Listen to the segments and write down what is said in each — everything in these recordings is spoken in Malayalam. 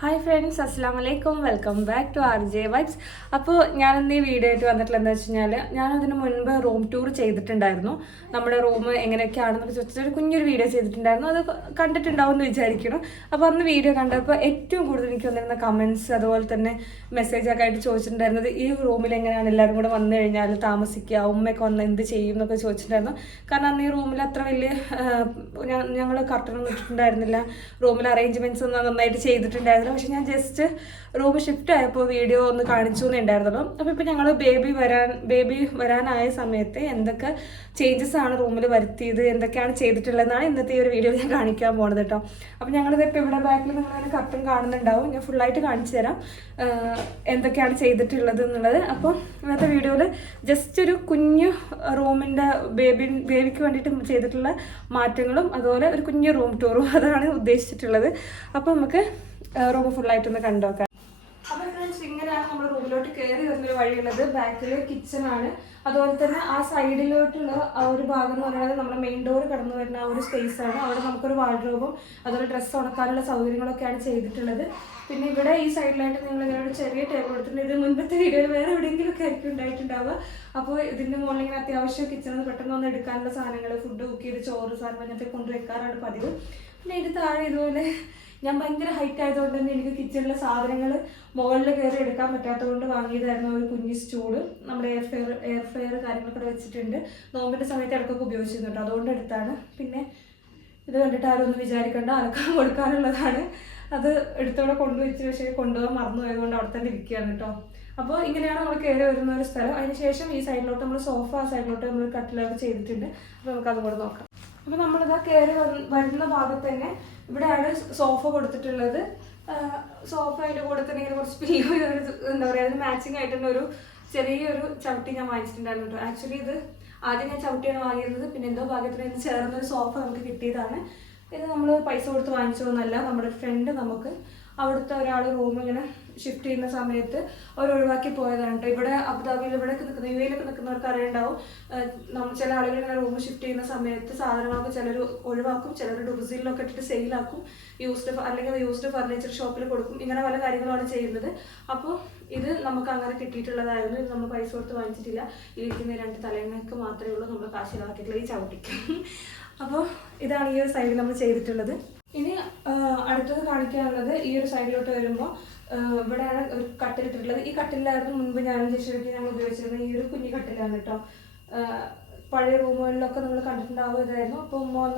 ഹായ് ഫ്രണ്ട്സ് അസ്സാം വലൈക്കും welcome back to R J Vibes അപ്പോൾ ഞാൻ ഇന്ന് ഈ വീഡിയോ ആയിട്ട് വന്നിട്ടുള്ള എന്താ വെച്ച് കഴിഞ്ഞാൽ ഞാനതിന് മുൻപ് റൂം ടൂർ ചെയ്തിട്ടുണ്ടായിരുന്നു. നമ്മുടെ റൂം എങ്ങനെയൊക്കെയാണെന്നൊക്കെ ചോദിച്ചിട്ട് ഒരു കുഞ്ഞൊരു വീഡിയോ ചെയ്തിട്ടുണ്ടായിരുന്നു. അത് കണ്ടിട്ടുണ്ടാവും എന്ന് വിചാരിക്കണം അപ്പോൾ അന്ന് വീഡിയോ കണ്ടപ്പോൾ ഏറ്റവും കൂടുതൽ എനിക്ക് വന്നിരുന്ന കമൻസ് അതുപോലെ തന്നെ മെസ്സേജൊക്കെ ആയിട്ട് ചോദിച്ചിട്ടുണ്ടായിരുന്നത് ഈ റൂമിൽ എങ്ങനെയാണ് എല്ലാവരും കൂടെ വന്നു കഴിഞ്ഞാൽ താമസിക്കുക ഉമ്മയൊക്കെ വന്ന് എന്ത് ചെയ്യും എന്നൊക്കെ ചോദിച്ചിട്ടുണ്ടായിരുന്നു. കാരണം അന്ന് ഈ റൂമിൽ അത്ര വലിയ ഞങ്ങൾ കർട്ടനൊന്നും ഇട്ടിട്ടുണ്ടായിരുന്നില്ല. റൂമിൽ അറേഞ്ച്മെന്റ്സ് ഒന്നും നന്നായിട്ട് ചെയ്തിട്ടുണ്ടായിരുന്നില്ല പക്ഷെ ഞാൻ ജസ്റ്റ് റൂം ഷിഫ്റ്റ് ആയപ്പോൾ വീഡിയോ ഒന്ന് കാണിച്ചു എന്നുണ്ടായിരുന്നു. അപ്പോൾ ഇപ്പോൾ ഞങ്ങൾ ബേബി വരാൻ ബേബി വരാനായ സമയത്ത് എന്തൊക്കെ ചേഞ്ചസ് ആണ് റൂമിൽ വരുത്തിയത് എന്തൊക്കെയാണ് ചെയ്തിട്ടുള്ളതെന്നാണ് ഇന്നത്തെ ഈ ഒരു വീഡിയോ ഞാൻ കാണിക്കാൻ പോണത് കേട്ടോ അപ്പോൾ ഞങ്ങളിത് ഇപ്പോൾ ഇവിടെ ബാക്കിൽ നിങ്ങൾ അതിന് കർട്ടൻ കാണുന്നുണ്ടാവും. ഞാൻ ഫുള്ളായിട്ട് കാണിച്ചു തരാം. എന്തൊക്കെയാണ് ചെയ്തിട്ടുള്ളത് എന്നുള്ളത്. അപ്പോൾ ഇന്നത്തെ വീഡിയോയിൽ ജസ്റ്റ് ഒരു കുഞ്ഞു റൂമിന്റെ ബേബി ബേബിക്ക് വേണ്ടിയിട്ട് ചെയ്തിട്ടുള്ള മാറ്റങ്ങളും അതുപോലെ ഒരു കുഞ്ഞു റൂം ടൂറും അതാണ് ഉദ്ദേശിച്ചിട്ടുള്ളത്. അപ്പോൾ നമുക്ക് റൂം ഫുള്ളായിട്ടൊന്ന് കണ്ടോക്കാം. അപ്പോൾ ഫ്രണ്ട്സ് ഇങ്ങനെയാണ് നമ്മൾ റൂമിലോട്ട് കയറി വരുന്നൊരു വഴിയുള്ളത് ബാക്കിൽ കിച്ചൺ ആണ്. അതുപോലെ തന്നെ ആ സൈഡിലോട്ടുള്ള ആ ഒരു ഭാഗം എന്ന് പറയുന്നത് നമ്മുടെ മെയിൻ ഡോർ കടന്നു വരുന്ന ആ ഒരു സ്പേസ് ആണ്. അവിടെ നമുക്കൊരു വാർഡ്രോബും അതുപോലെ ഡ്രസ്സ് ഉണക്കാനുള്ള സൗകര്യങ്ങളൊക്കെയാണ് ചെയ്തിട്ടുള്ളത്. പിന്നെ ഇവിടെ ഈ സൈഡിലായിട്ട് നിങ്ങൾ ഇങ്ങനെ ഒരു ചെറിയ ടേബിൾ എടുത്തിട്ടുണ്ട്. ഇത് മുൻപത്തെ വീഡിയോയിൽ വേറെ എവിടെയെങ്കിലും ഒക്കെ ആയിരിക്കും ഉണ്ടായിട്ടുണ്ടാവുക. അപ്പോൾ ഇതിന്റെ മുകളിൽ ഇങ്ങനെ അത്യാവശ്യം കിച്ചണിൽ പെട്ടെന്ന് ഒന്ന് എടുക്കാനുള്ള സാധനങ്ങൾ ഫുഡ് കുക്ക് ചെയ്ത് ചോറ് സാധനം അങ്ങനത്തെ കൊണ്ടുവെക്കാറാണ് പതിവ്. പിന്നെ ഇത് താഴെ ഇതുപോലെ ഞാൻ ഭയങ്കര ഹൈറ്റ് ആയതുകൊണ്ട് തന്നെ എനിക്ക് കിച്ചണിലെ സാധനങ്ങൾ മുകളിൽ കയറി എടുക്കാൻ പറ്റാത്തതുകൊണ്ട് വാങ്ങിയതായിരുന്നു ഒരു കുഞ്ഞി സ്റ്റൂൾ നമ്മുടെ എയർ ഫെയർ എയർ ഫെയർ കാര്യങ്ങളൊക്കെ വെച്ചിട്ടുണ്ട്. നോമ്പിന്റെ സമയത്ത് ഇടയ്ക്കൊക്കെ ഉപയോഗിച്ചിരുന്നു കേട്ടോ അതുകൊണ്ട് എടുത്താണ്. പിന്നെ ഇത് കണ്ടിട്ട് ആരും ഒന്നും വിചാരിക്കേണ്ട. അലക്കാൻ കൊടുക്കാനുള്ളതാണ്. അത് എടുത്തോടെ കൊണ്ടുവച്ച് പക്ഷേ കൊണ്ടുപോകാൻ മറന്നു പോയതുകൊണ്ട് അവിടെ തന്നെ ഇരിക്കുകയാണ് കേട്ടോ. അപ്പോൾ ഇങ്ങനെയാണ് നമ്മൾ കയറി വരുന്ന ഒരു സ്ഥലം. അതിനുശേഷം ഈ സൈഡിലോട്ട് നമ്മൾ സോഫ ആ സൈഡിലോട്ട് നമ്മൾ കട്ടിലൊക്കെ ചെയ്തിട്ടുണ്ട്. അപ്പോൾ നമുക്ക് കൂടെ നോക്കാം. അപ്പോൾ നമ്മളിതാ കയറി വരുന്ന ഭാഗത്ത് തന്നെ ഇവിടെയാണ് സോഫ കൊടുത്തിട്ടുള്ളത്. സോഫ അതിന്റെ കൂടെ തന്നെ ഇങ്ങനെ കുറച്ച് പില്ലോ എന്താ പറയുക അതിന് മാച്ചിങ് ആയിട്ടുള്ള ഒരു ചെറിയൊരു ചവിട്ടി ഞാൻ വാങ്ങിച്ചിട്ടുണ്ടായിരുന്നു കേട്ടോ. ആക്ച്വലി ഇത് ആദ്യം ഞാൻ ചവിട്ടിയാണ് വാങ്ങിയിരുന്നത്. പിന്നെ എന്തോ ഭാഗ്യത്തിന് ഇതിന് ചേർന്ന ഒരു സോഫ നമുക്ക് കിട്ടിയതാണ്. ഇത് നമ്മൾ പൈസ കൊടുത്ത് വാങ്ങിച്ചതൊന്നല്ല നമ്മുടെ ഫ്രണ്ട് നമുക്ക് അവിടുത്തെ ഒരാൾ റൂം ഇങ്ങനെ ഷിഫ്റ്റ് ചെയ്യുന്ന സമയത്ത് അവർ ഒഴിവാക്കി പോയതാണ് കേട്ടോ ഇവിടെ അബുദാബിയിൽ ഇവിടെ നിൽക്കുന്ന യു നിൽക്കുന്നവർക്ക് അറിയുണ്ടാവും ചില ആളുകൾ ഇങ്ങനെ റൂം ഷിഫ്റ്റ് ചെയ്യുന്ന സമയത്ത് സാധനങ്ങളൊക്കെ ചിലർ ഒഴിവാക്കും ചിലർ ഡുബസിലൊക്കെ ഇട്ടിട്ട് സെയിലാക്കും യൂസ്ഡ് അല്ലെങ്കിൽ യൂസ്ഡ് ഫർണിച്ചർ ഷോപ്പിൽ കൊടുക്കും. ഇങ്ങനെ പല കാര്യങ്ങളാണ് ചെയ്യുന്നത്. അപ്പോൾ ഇത് നമുക്ക് അങ്ങനെ കിട്ടിയിട്ടുള്ളതായിരുന്നു. ഇത് നമ്മൾ പൈസ കൊടുത്ത് വാങ്ങിച്ചിട്ടില്ല. ഇരിക്കുന്ന രണ്ട് തലങ്ങൾക്ക് മാത്രമേ ഉള്ളൂ. നമ്മൾ കാശ് ചിലവാക്കിയിട്ടുള്ള ഈ ചവിട്ടിക്ക്. അപ്പോൾ ഇതാണ് ഈ ഒരു സൈഡിൽ നമ്മൾ ചെയ്തിട്ടുള്ളത്. ഇനി അടുത്തത് കാണിക്കാനുള്ളത് ഈ ഒരു സൈഡിലോട്ട് വരുമ്പോൾ ഇവിടെയാണ് ഒരു കട്ടിലിട്ടിട്ടുള്ളത്. ഈ കട്ടിലായിരുന്നു മുൻപ് ഞാൻ ചേച്ചിയൊക്കെ ഞങ്ങൾ ഉപയോഗിച്ചിരുന്നത്. ഈ ഒരു കുഞ്ഞു കട്ടിലാണ് കേട്ടോ. പഴയ റൂമുകളിലൊക്കെ നമ്മൾ കണ്ടിട്ടുണ്ടാവും ഇതായിരുന്നു. അപ്പോൾ മോൻ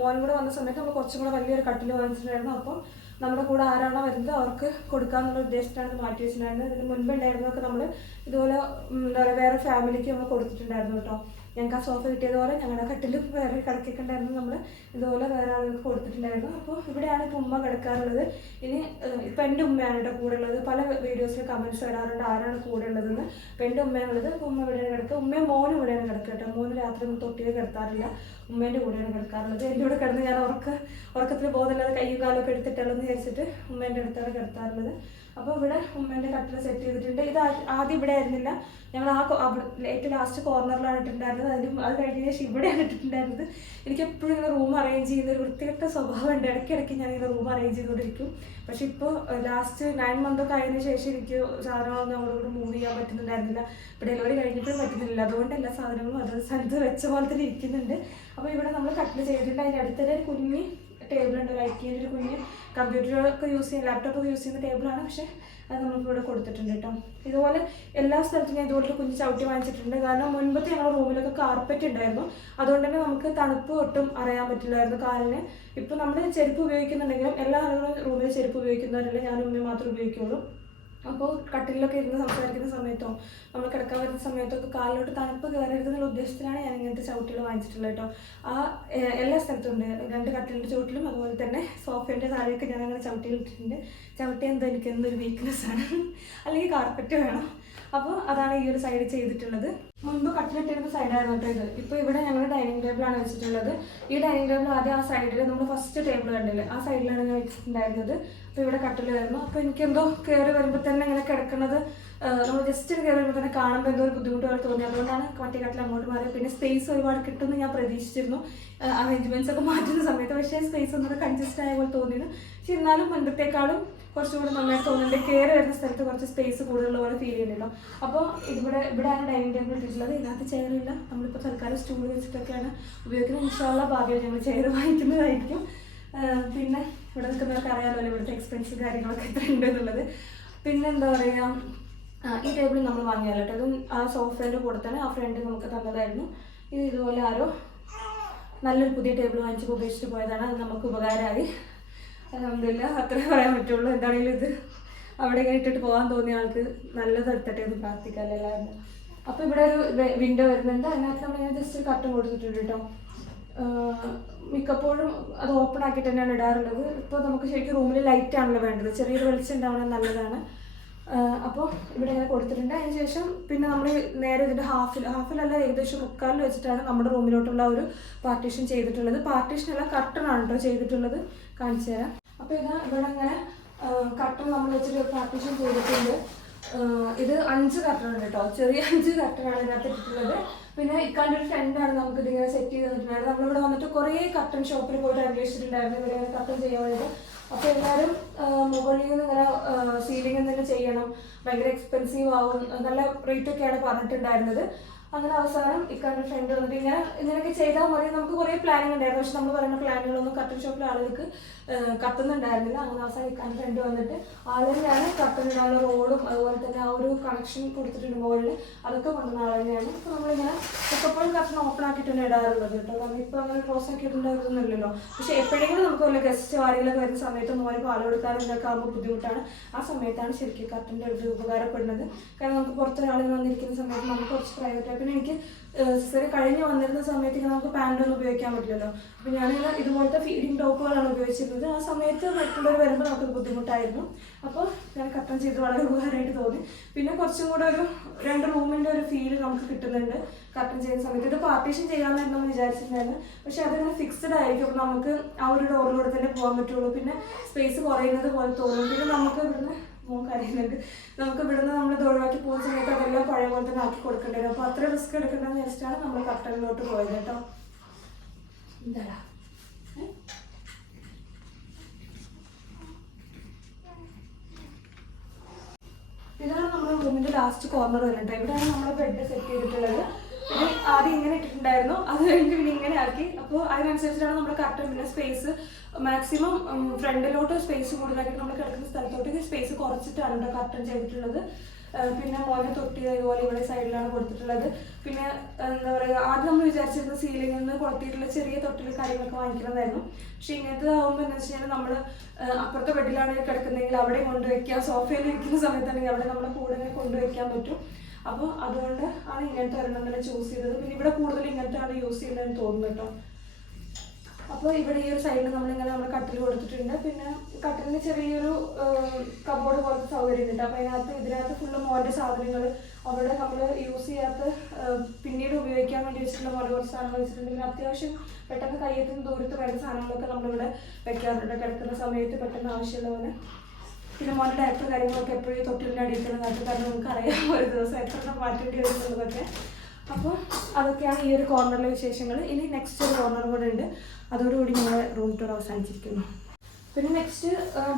മോൻ കൂടെ വന്ന സമയത്ത് നമ്മൾ കുറച്ചും കൂടെ വലിയൊരു കട്ടിൽ വാങ്ങിച്ചിട്ടുണ്ടായിരുന്നു. അപ്പം നമ്മുടെ കൂടെ ആരാണോ വരുന്നത് അവർക്ക് കൊടുക്കാന്നുള്ള ഉദ്ദേശത്തിലാണ് ഇത് മാറ്റി വെച്ചിട്ടുണ്ടായിരുന്നത്. ഇതിന് മുൻപ് ഉണ്ടായിരുന്നതൊക്കെ നമ്മൾ ഇതുപോലെ എന്താ പറയുക വേറെ ഫാമിലിക്ക് നമ്മൾ കൊടുത്തിട്ടുണ്ടായിരുന്നു കേട്ടോ. ഞങ്ങൾക്ക് ആ സോഫ കിട്ടിയതുപോലെ ഞങ്ങളുടെ കട്ടിലും വേറെ കിടക്കൊക്കെ ഉണ്ടായിരുന്നു. നമ്മൾ ഇതുപോലെ വേറെ ആളുകൾക്ക് കൊടുത്തിട്ടുണ്ടായിരുന്നു. അപ്പോൾ ഇവിടെയാണ് ഉമ്മ കിടക്കാറുള്ളത്. ഇനി ഇപ്പം എന്റെ ഉമ്മയാണ് കേട്ടോ കൂടെ ഉള്ളത്. പല വീഡിയോസിൽ കമന്റ്സ് വരാറുണ്ട് ആരാണ് കൂടെ ഉള്ളതെന്ന്. അപ്പം എന്റെ ഉമ്മയാണുള്ളത് അപ്പോൾ ഉമ്മ ഇവിടെയാണ് കിടക്കുക. ഉമ്മയും മോനും ഇവിടെയാണ് കിടക്കുക കേട്ടോ. മോന് രാത്രി തൊട്ടിയിൽ കിടത്താറില്ല. ഉമ്മേന്റെ കൂടെയാണ് കിടക്കാറുള്ളത്. എന്റെ കൂടെ കിടന്ന് ഞാൻ ഉറക്ക ഉറക്കത്തിൽ ബോധമില്ലാതെ കയ്യും കാലൊക്കെ എടുത്തിട്ടുള്ളതെന്ന് വിചാരിച്ചിട്ട് ഉമ്മേന്റെ അടുത്താണ് കിടത്താറുള്ളത്. അപ്പോൾ ഇവിടെ ഉമ്മേന്റെ കട്ടിൽ സെറ്റ് ചെയ്തിട്ടുണ്ട്. ഇത് ആദ്യം ഇവിടെ ആയിരുന്നില്ല. ഞങ്ങൾ ആ ഏറ്റവും ലാസ്റ്റ് കോർണറിലാണ് ഇട്ടിട്ടുണ്ടായിരുന്നത്. അതിന് അത് കഴിഞ്ഞ ശേഷം ഇവിടെയാണ് ഇട്ടിട്ടുണ്ടായിരുന്നത് എനിക്ക് എപ്പോഴും ഇങ്ങനെ റൂം അറേഞ്ച് ചെയ്യുന്ന ഒരു വൃത്തികെട്ട സ്വഭാവമുണ്ട്. ഇടയ്ക്കിടയ്ക്ക് ഞാൻ ഇങ്ങനെ റൂം അറേഞ്ച് ചെയ്തുകൊണ്ടിരിക്കും. പക്ഷെ ഇപ്പോൾ ലാസ്റ്റ് നയൻ മന്ത് ഒക്കെ ആയതിനു ശേഷം എനിക്ക് സാധനങ്ങളൊന്നും അങ്ങോട്ട് മൂവ് ചെയ്യാൻ പറ്റുന്നുണ്ടായിരുന്നില്ല. ഇപ്പോൾ ഡെലിവറി കഴിഞ്ഞിട്ടും പറ്റുന്നില്ല. അതുകൊണ്ട് എല്ലാ സാധനങ്ങളും അത് സ്ഥലത്ത് വെച്ച പോലെ തന്നെ ഇരിക്കുന്നുണ്ട്. അപ്പോൾ ഇവിടെ നമ്മൾ കട്ടിൽ ചെയ്തിട്ടുണ്ട്. അതിന്റെ അടുത്തിടെ ഒരു കുഞ്ഞി ടേബിൾ ഉണ്ട് ഒരു ഐക്കിന്റെ ഒരു കുഞ്ഞ് കമ്പ്യൂട്ടറൊക്കെ യൂസ് ചെയ്യുന്ന ലാപ്ടോപ്പ് ഒക്കെ യൂസ് ചെയ്യുന്ന ടേബിളാണ് പക്ഷേ അത് നമുക്ക് ഇവിടെ കൊടുത്തിട്ടുണ്ട് കേട്ടോ. ഇതുപോലെ എല്ലാ സ്ഥലത്തും ഞാൻ ഇതുപോലെ കുഞ്ഞ് ചവിട്ടി വാങ്ങിച്ചിട്ടുണ്ട്. കാരണം മുൻപത്തെ ഞങ്ങളുടെ റൂമിലൊക്കെ കാർപ്പറ്റ് ഉണ്ടായിരുന്നു. അതുകൊണ്ട് തന്നെ നമുക്ക് തണുപ്പ് ഒട്ടും അറിയാൻ പറ്റില്ലായിരുന്നു കാലിന്. ഇപ്പം നമ്മൾ ചെരുപ്പ് ഉപയോഗിക്കുന്നുണ്ടെങ്കിലും എല്ലാ ആളുകളും റൂമിൽ ചെരുപ്പ് ഉപയോഗിക്കുന്നവരല്ല? ഞാൻ ഉമ്മ മാത്രമേ ഉപയോഗിക്കുള്ളൂ. അപ്പോൾ കട്ടിലൊക്കെ ഇരുന്ന് സംസാരിക്കുന്ന സമയത്തോ നമ്മൾ കിടക്കാൻ വരുന്ന സമയത്തൊക്കെ കാലിലോട്ട് തണുപ്പ് കയറരുത് എന്നുള്ള ഉദ്ദേശത്തിലാണ് ഞാൻ ഇങ്ങനത്തെ ചവിട്ടികൾ വാങ്ങിച്ചിട്ടുള്ളത് കേട്ടോ. ആ എല്ലാ സ്ഥലത്തും ഉണ്ട്. രണ്ട് കട്ടിലിന്റെ ചുവട്ടിലും അതുപോലെ തന്നെ സോഫേന്റെ താഴെയൊക്കെ ഞാൻ അങ്ങനെ ചവിട്ടികൾ ഇട്ടിട്ടുണ്ട് ചവിട്ടി എന്തോ എനിക്ക് എന്നൊരു വീക്ക്നെസ് ആണ്. അല്ലെങ്കിൽ കാർപ്പറ്റ് വേണം. അപ്പോൾ അതാണ് ഈ ഒരു സൈഡ് ചെയ്തിട്ടുള്ളത്. മുൻപ് കട്ടിലിട്ടിരുന്ന സൈഡായിരുന്നു കേട്ടോ ഇത്. ഇപ്പോൾ ഇവിടെ ഞങ്ങൾ ഡൈനിങ് ടേബിളാണ് വെച്ചിട്ടുള്ളത്. ഈ ഡൈനിങ് ടേബിൾ ആദ്യം ആ സൈഡിൽ നമ്മൾ ഫസ്റ്റ് ടേബിൾ കണ്ടില്ലേ? ആ സൈഡിലാണ് ഞാൻ വെച്ചിട്ടുണ്ടായിരുന്നത്. അപ്പോൾ ഇവിടെ കട്ടിലായിരുന്നു അപ്പോൾ എനിക്കെന്തോ കയറി വരുമ്പോൾ തന്നെ ഇങ്ങനെ കിടക്കുന്നത് നമ്മൾ ജസ്റ്റ് കയറി വരുമ്പോൾ തന്നെ കാണുമ്പോൾ എന്തോ ഒരു ബുദ്ധിമുട്ട് പോലെ തോന്നി. അതുകൊണ്ടാണ് മറ്റേ കട്ടിൽ അങ്ങോട്ട് മാറിയത്. പിന്നെ സ്പേസ് ഒരുപാട് കിട്ടുമെന്ന് ഞാൻ പ്രതീക്ഷിച്ചിരുന്നു. അറേഞ്ച്മെന്റ്സ് ഒക്കെ മാറ്റുന്ന സമയത്ത്. പക്ഷേ സ്പേസ് ഒന്നുകൂടെ കൺജസ്റ്റ് ആയ പോലെ തോന്നിയത് പക്ഷെ എന്നാലും മുൻപത്തേക്കാളും കുറച്ചും കൂടെ നന്നായിട്ട് തോന്നുന്നുണ്ട്. കയറി വരുന്ന സ്ഥലത്ത് കുറച്ച് സ്പേസ് കൂടുതലുള്ള പോലെ ഫീൽ ചെയ്യുന്നുണ്ടല്ലോ. അപ്പോൾ ഇവിടെ ഇവിടെയാണ് ഡൈനിങ് ടേബിൾ ഇട്ടിട്ടുള്ളത്. ഇതിനകത്ത് ചെയറില്ല നമ്മളിപ്പോൾ തൽക്കാലം സ്റ്റൂൾ വെച്ചിട്ടൊക്കെയാണ് ഉപയോഗിക്കുന്നത്. ഇൻഷാള്ള ഭാഗ്യം ഞങ്ങൾ ചെയർ വാങ്ങിക്കുന്നതായിരിക്കും. പിന്നെ ഇവിടെ നിൽക്കുന്നവർക്ക് അറിയാമല്ലോ ഇവിടുത്തെ എക്സ്പെൻസ് കാര്യങ്ങളൊക്കെ എത്ര ഉണ്ട് എന്നുള്ളത്. പിന്നെ എന്താ പറയുക ഈ ടേബിൾ നമ്മൾ വാങ്ങിയാലോ ഇതും ആ സോഫ്റ്റ്വെയറിന്റെ കൂടെ തന്നെ ആ ഫ്രണ്ട് നമുക്ക് തന്നതായിരുന്നു. ഇത് ഇതുപോലെ ആരോ നല്ലൊരു പുതിയ ടേബിൾ വാങ്ങിച്ചപ്പോൾ ഉപയോഗിച്ചിട്ട് പോയതാണ്. അത് നമുക്ക് ഉപകാരമായി. അലഹമില്ല അത്രേ പറയാൻ പറ്റുള്ളൂ. എന്താണെങ്കിലും ഇത് അവിടെ ഇട്ടിട്ട് പോകാൻ തോന്നിയ ആൾക്ക് നല്ലത് എടുത്തട്ടെ എന്ന് പ്രാർത്ഥിക്കാം എല്ലാവരും. അപ്പോൾ ഇവിടെ ഒരു വിൻഡോ വരുന്നുണ്ട്. അതിനകത്ത് ഞാൻ ജസ്റ്റ് ഒരു കൊടുത്തിട്ടുണ്ട് കേട്ടോ മിക്കപ്പോഴും അത് ഓപ്പൺ ആക്കിയിട്ട് തന്നെയാണ് ഇടാറുള്ളത്. ഇപ്പോൾ നമുക്ക് ശരിക്കും റൂമിൽ ലൈറ്റ് ആണല്ലോ വേണ്ടത്. ചെറിയൊരു വെളിച്ചം ഉണ്ടാവണം നല്ലതാണ്. അപ്പോൾ ഇവിടെ ഇങ്ങനെ കൊടുത്തിട്ടുണ്ട്. അതിന് ശേഷം പിന്നെ നമ്മൾ നേരെ ഇതിന്റെ ഹാഫിൽ ഹാഫിലല്ല ഏകദേശം മുക്കാലിൽ വെച്ചിട്ടാണ് നമ്മുടെ റൂമിലോട്ടുള്ള ഒരു പാർട്ടീഷൻ ചെയ്തിട്ടുള്ളത്. കർട്ടൺ ആണ് കേട്ടോ ചെയ്തിട്ടുള്ളത്. കാണിച്ചു തരാം. അപ്പോൾ ഇത് ഇവിടെ ഇങ്ങനെ കർട്ടൺ നമ്മൾ വെച്ചിട്ട് പാർട്ടീഷൻ ചെയ്തിട്ടുണ്ട്. ഇത് അഞ്ച് കർട്ടൺ ഉണ്ട് കേട്ടോ. ചെറിയ അഞ്ച് കട്ടറാണ് ഇതിനകത്ത് ഇട്ടിട്ടുള്ളത്. പിന്നെ ഇക്കാന്റെ ഒരു ഫ്രണ്ടാണ് നമുക്ക് ഇതിങ്ങനെ സെറ്റ് ചെയ്ത് തന്നിട്ടുണ്ടായിരുന്നത് നമ്മളിവിടെ വന്നിട്ട് കുറേ കട്ടൺ ഷോപ്പിൽ പോയിട്ട് അന്വേഷിച്ചിട്ടുണ്ടായിരുന്നു. ഇവിടെ ഇങ്ങനെ കട്ടൺ ചെയ്യാൻ വേണ്ടിയിട്ട്. അപ്പോൾ എല്ലാവരും മുകളിൽ നിന്ന് ഇങ്ങനെ സീലിംഗ് എന്തെങ്കിലും ചെയ്യണം. ഭയങ്കര എക്സ്പെൻസീവ് ആവും. നല്ല റേറ്റ് ഒക്കെയാണ് പറഞ്ഞിട്ടുണ്ടായിരുന്നത്. അങ്ങനെ അവസാനം ഇക്കാരുടെ ഫ്രണ്ട് വന്നിട്ട് ഇങ്ങനെ ഇങ്ങനെയൊക്കെ ചെയ്താൽ മതി. നമുക്ക് കുറേ പ്ലാനിങ് ഉണ്ടായിരുന്നു. പക്ഷെ നമ്മൾ പറയുന്ന പ്ലാനുകളൊന്നും കട്ടൻ ഷോപ്പിലെ ആളുകൾക്ക് കത്തുന്നുണ്ടായിരുന്നില്ല. അങ്ങനെ അവസാനം ഇക്കാരുടെ ഫ്രണ്ട് വന്നിട്ട് ആൾ തന്നെയാണ് കട്ടനിനുള്ള റോഡും അതുപോലെ തന്നെ ആ ഒരു കണക്ഷൻ കൊടുത്തിട്ടുണ്ട് മുകളിൽ അതൊക്കെ കൊണ്ടുവന്ന ആൾ തന്നെയാണ് അപ്പോൾ നമ്മളിങ്ങനെ എപ്പോഴും കട്ടൻ ഓപ്പൺ ആക്കിയിട്ട് തന്നെ ഇടാറുള്ളത് കേട്ടോ. കാരണം ഇപ്പോൾ അങ്ങനെ ക്ലോസ് ആക്കിയിട്ടുണ്ടായിരുന്നില്ലല്ലോ പക്ഷെ എപ്പോഴെങ്കിലും നമുക്ക് വല്ല ഗസ്റ്റ് ആരെങ്കിലും വരുന്ന സമയത്ത് മോനെ പാൽ കൊടുക്കാനും ഇതൊക്കെ ആകുമ്പോൾ ബുദ്ധിമുട്ടാണ്. ആ സമയത്താണ് ശരിക്കും കട്ടന്റെ ഒരു ഉപകാരപ്പെടുന്നത്. കാരണം നമുക്ക് പുറത്തൊരാൾ വന്നിരിക്കുന്ന സമയത്ത് നമുക്ക് കുറച്ച് പ്രൈവറ്റ് പിന്നെ എനിക്ക് സിസറി കഴിഞ്ഞ് വന്നിരുന്ന സമയത്ത് ഇങ്ങനെ നമുക്ക് പാന്റൊന്നും ഉപയോഗിക്കാൻ പറ്റില്ലല്ലോ. അപ്പോൾ ഞാനിങ്ങനെ ഇതുപോലത്തെ ഫീഡിങ് ടോപ്പുകളാണ് ഉപയോഗിച്ചിരുന്നത്. ആ സമയത്ത് മറ്റുള്ളവർ വരുമ്പോൾ നമുക്ക് ബുദ്ധിമുട്ടായിരുന്നു. അപ്പോൾ ഞാൻ കട്ടൺ ചെയ്ത് വളരെ ഉപകാരമായിട്ട് തോന്നി. പിന്നെ കുറച്ചും കൂടെ ഒരു രണ്ട് റൂമിന്റെ ഒരു ഫീൽ നമുക്ക് കിട്ടുന്നുണ്ട് കട്ടൺ ചെയ്യുന്ന സമയത്ത്. ഇത് പാർട്ടീഷൻ ചെയ്യാമെന്നായിരുന്നു നമ്മൾ വിചാരിച്ചിട്ടുണ്ടായിരുന്നു. പക്ഷെ അതിങ്ങനെ ഫിക്സ്ഡ് ആയിരിക്കും. അപ്പോൾ നമുക്ക് ആ ഒരു ഡോറിലൂടെ തന്നെ പോകാൻ പറ്റുള്ളൂ. പിന്നെ സ്പേസ് കുറയുന്നത് പോലെ തോന്നും. പിന്നെ നമുക്ക് ഇവിടുന്ന് മോൻ നമുക്ക് ഇവിടുന്ന് നമ്മൾ ഇത് ഒഴിവാക്കി പോകുന്ന സമയത്ത് അതെല്ലാം പഴയ പോലെ തന്നെ ആക്കി കൊടുക്കേണ്ടി വരും. അപ്പോൾ അത്ര റിസ്ക് എടുക്കണ്ടെന്ന് വെച്ചിട്ടാണ് നമ്മൾ കട്ടലിലോട്ട് പോയത് കേട്ടോ. എന്താടാ? ഏ? ഇതാണ് നമ്മുടെ റൂമിന്റെ ലാസ്റ്റ് കോർണർ വരുന്നത്. ഇവിടെയാണ് നമ്മൾ ബെഡ് സെറ്റ് ചെയ്തിട്ടുള്ളത്. ആദ്യം ഇങ്ങനെ ഇട്ടിട്ടുണ്ടായിരുന്നു. അത് കഴിഞ്ഞിട്ട് പിന്നെ ഇങ്ങനെ ആക്കി. അപ്പോൾ അതിനനുസരിച്ചിട്ടാണ് നമ്മൾ കറക്റ്റ് പിന്നെ സ്പേസ് മാക്സിമം ഫ്രണ്ടിലോട്ട് സ്പേസ് കൂടുതലാക്കിയിട്ട് നമ്മൾ കിടക്കുന്ന സ്ഥലത്തോട്ട് സ്പേസ് കുറച്ചിട്ടാണ് ഇവിടെ കർട്ടൻ ചെയ്തിട്ടുള്ളത്. പിന്നെ മോനെ തൊട്ടി ഇതുപോലെ ഇവിടെ സൈഡിലാണ് കൊടുത്തിട്ടുള്ളത്. പിന്നെ എന്താ പറയുക ആദ്യം നമ്മൾ വിചാരിച്ചിരുന്ന സീലിംഗിൽ നിന്ന് കൊളുത്തിയിട്ടുള്ള ചെറിയ തൊട്ടിൽ കാര്യങ്ങളൊക്കെ വാങ്ങിക്കണമായിരുന്നു. പക്ഷെ ഇങ്ങനത്തെ ആകുമ്പോൾ എന്താ വെച്ച് കഴിഞ്ഞാൽ നമ്മൾ അപ്പുറത്തെ ബെഡിലാണ് കിടക്കുന്നതെങ്കിൽ അവിടെ കൊണ്ടുവയ്ക്കാം സോഫയിൽ ഇരിക്കുന്ന സമയത്താണെങ്കിൽ അവിടെ നമ്മളെ കൂടെ കൊണ്ടുവയ്ക്കാൻ പറ്റും. അപ്പോൾ അതുകൊണ്ട് ആണ് ഇങ്ങനത്തെ ഒരെണ്ണം തന്നെ ചൂസ് ചെയ്തത്. പിന്നെ ഇവിടെ കൂടുതൽ ഇങ്ങനത്തെ ആണ് യൂസ് ചെയ്യുന്നതെന്ന് തോന്നുന്നു കേട്ടോ അപ്പോൾ ഇവിടെ ഈ ഒരു സൈഡിൽ നമ്മളിങ്ങനെ നമ്മൾ കട്ടിൽ കൊടുത്തിട്ടുണ്ട്. പിന്നെ കട്ടിലിന് ചെറിയൊരു കബോർഡ് പോലത്തെ സൗകര്യം ഉണ്ട് അപ്പോൾ അതിനകത്ത് ഇതിനകത്ത് ഫുള്ള് മോന്റെ സാധനങ്ങൾ അവിടെ നമ്മൾ യൂസ് ചെയ്യാത്ത പിന്നീട് ഉപയോഗിക്കാൻ വേണ്ടി വെച്ചിട്ടുള്ള മോന്റെ കുറച്ച് സാധനങ്ങൾ വെച്ചിട്ടുണ്ട്. പിന്നെ അത്യാവശ്യം പെട്ടെന്ന് കയ്യെത്തുന്ന ദൂരത്ത് വേണ്ട സാധനങ്ങളൊക്കെ നമ്മളിവിടെ വെക്കാറുണ്ട് കിടക്കുന്ന സമയത്ത് പെട്ടെന്ന് ആവശ്യമുള്ള പോലെ പിന്നെ മോന്റെ ഡയറക്ടർ കാര്യങ്ങളൊക്കെ എപ്പോഴും തൊട്ടിലിന്റെ അടിയിട്ടുള്ള നാട്ടിൽ കാരണം നമുക്ക് അറിയാം ഒരു ദിവസം എത്ര മാറ്റേണ്ടി വരുന്നുള്ളതൊക്കെ അപ്പോൾ അതൊക്കെയാണ് ഈ ഒരു കോർണറിലെ വിശേഷങ്ങൾ. ഇനി നെക്സ്റ്റ് ഒരു കോർണർ കൂടെ ഉണ്ട്. അതോടുകൂടി ഞങ്ങളുടെ റൂം ടൂർ അവസാനിച്ചിരിക്കുന്നു. പിന്നെ നെക്സ്റ്റ്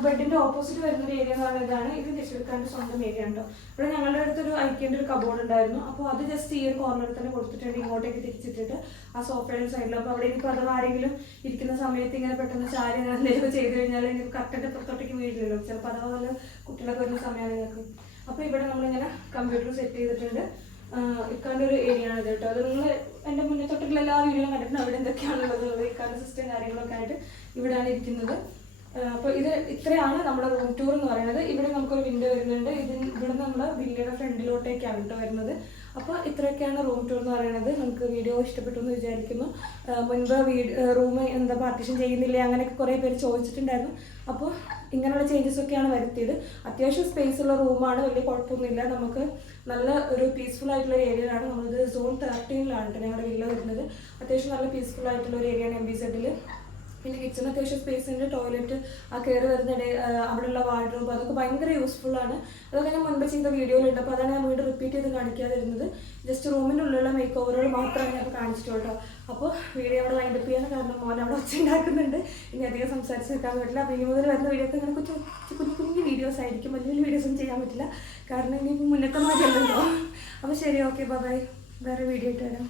ബെഡിന്റെ ഓപ്പോസിറ്റ് വരുന്ന ഒരു ഏരിയ എന്ന് പറയുന്നത് ഇതാണ്. ഇത് രക്ഷിതാക്കാന്റെ സ്വന്തം ഏരിയ ഉണ്ടോ? ഇവിടെ ഞങ്ങളുടെ അടുത്ത് ഒരു ഐക്യന്റെ ഒരു കബോർഡ് ഉണ്ടായിരുന്നു. അപ്പോൾ അത് ജസ്റ്റ് ഈ ഒരു കോർണറിൽ തന്നെ കൊടുത്തിട്ടുണ്ട്. ഇങ്ങോട്ടേക്ക് തിരിച്ചിട്ടിട്ട് ആ സോഫയുടെ സൈഡിൽ അപ്പോൾ അവിടെ ഇനിയിപ്പോൾ അഥവാ ആരെങ്കിലും ഇരിക്കുന്ന സമയത്ത് ഇങ്ങനെ പെട്ടെന്ന് ചാരി എന്തെങ്കിലും ചെയ്ത് കഴിഞ്ഞാൽ ഇനി കറക്റ്റായിട്ട് പുറത്തോട്ടേക്ക് വീഴില്ലല്ലോ ചിലപ്പോൾ അഥവാ നല്ല കുട്ടികളൊക്കെ വരുന്ന സമയമാണ് നിങ്ങൾക്ക് അപ്പോൾ ഇവിടെ നമ്മളിങ്ങനെ കമ്പ്യൂട്ടർ സെറ്റ് ചെയ്തിട്ടുണ്ട്. ഇക്കാന്റെ ഒരു ഏരിയ ആണ് കേട്ടോ. അത് നിങ്ങൾ എന്റെ മുന്നേ തൊട്ടുള്ള എല്ലാ വീഡിയോയിലും കണ്ടിട്ടുണ്ട്. അവിടെ എന്തൊക്കെയാണുള്ളത് ഇക്കാന്റെ സിസ്റ്റം കാര്യങ്ങളൊക്കെ ആയിട്ട് ഇവിടെയാണ് ഇരിക്കുന്നത്. അപ്പോൾ ഇത് ഇത്രയാണ് നമ്മുടെ റൂം ടൂർ എന്ന് പറയുന്നത്. ഇവിടെ നമുക്കൊരു വിൻഡോ വരുന്നുണ്ട്. ഇതിൽ ഇവിടെ നമ്മൾ വില്ലയുടെ ഫ്രണ്ടിലോട്ടേക്കാണ് കേട്ടോ വരുന്നത്. അപ്പോൾ ഇത്രയൊക്കെയാണ് റൂം ടൂർ എന്ന് പറയുന്നത്. നമുക്ക് വീഡിയോ ഇഷ്ടപ്പെട്ടു എന്ന് വിചാരിക്കുന്നു. മുൻപ് വീട് റൂം എന്താ പാർട്ടീഷൻ ചെയ്യുന്നില്ലേ അങ്ങനെയൊക്കെ കുറേ പേര് ചോദിച്ചിട്ടുണ്ടായിരുന്നു. അപ്പോൾ ഇങ്ങനെയുള്ള ചേഞ്ചസ് ഒക്കെയാണ് വരുത്തിയത്. അത്യാവശ്യം സ്പേസ് ഉള്ള റൂമാണ് വലിയ കുഴപ്പമൊന്നുമില്ല. നമുക്ക് നല്ല ഒരു പീസ്ഫുൾ ആയിട്ടുള്ള ഏരിയയിലാണ് നമ്മളിത് സോൺ തേർട്ടീനിലാണ് ഞങ്ങളുടെ വില്ല വരുന്നത്. അത്യാവശ്യം നല്ല പീസ്ഫുൾ ആയിട്ടുള്ള ഒരു ഏരിയയാണ് എം ബി സെഡിൽ പിന്നെ കിച്ചൺ അത്യാവശ്യം സ്പേസ് ഉണ്ട് ടോയ്ലറ്റ് ആ കയറി വരുന്നിടെ അവിടെയുള്ള വാർഡ്രോബ് അതൊക്കെ ഭയങ്കര യൂസ്ഫുൾ ആണ്. അതൊക്കെ ഞാൻ മുൻപ് ചെയ്ത വീഡിയോയിലുണ്ട് അപ്പോൾ അതാണ് ഞാൻ വീണ്ടും റിപ്പീറ്റ് ചെയ്ത് കാണിക്കാതിരുന്നത്. ജസ്റ്റ് റൂമിന്റെ ഉള്ളിലുള്ള മേക്ക് ഓവറുകൾ മാത്രമാണ് ഞാൻ കാണിച്ചിട്ടുള്ളൂ. കേട്ടോ അപ്പോൾ വീഡിയോ അവിടെ വൈൻഡപ്പ് ചെയ്യാൻ കാരണം മോൻ അവിടെ ഒച്ച ഉണ്ടാക്കുന്നുണ്ട്. ഇനി അധികം സംസാരിച്ച് നിൽക്കാൻ പറ്റില്ല. അപ്പോൾ ഇനി മുതൽ വരുന്ന വീഡിയോ ഒക്കെ ഇങ്ങനെ കുഞ്ഞു കുഞ്ഞു കുഞ്ഞു വീഡിയോസ് ആയിരിക്കും. വലിയ വലിയ വീഡിയോസ് ഒന്നും ചെയ്യാൻ പറ്റില്ല. കാരണം ഇനി മുന്നത്തെ മതിയല്ലല്ലോ. അപ്പോൾ ശരി ഓക്കെ ബൈ വേറെ വീഡിയോ ഇട്ട് വരാം.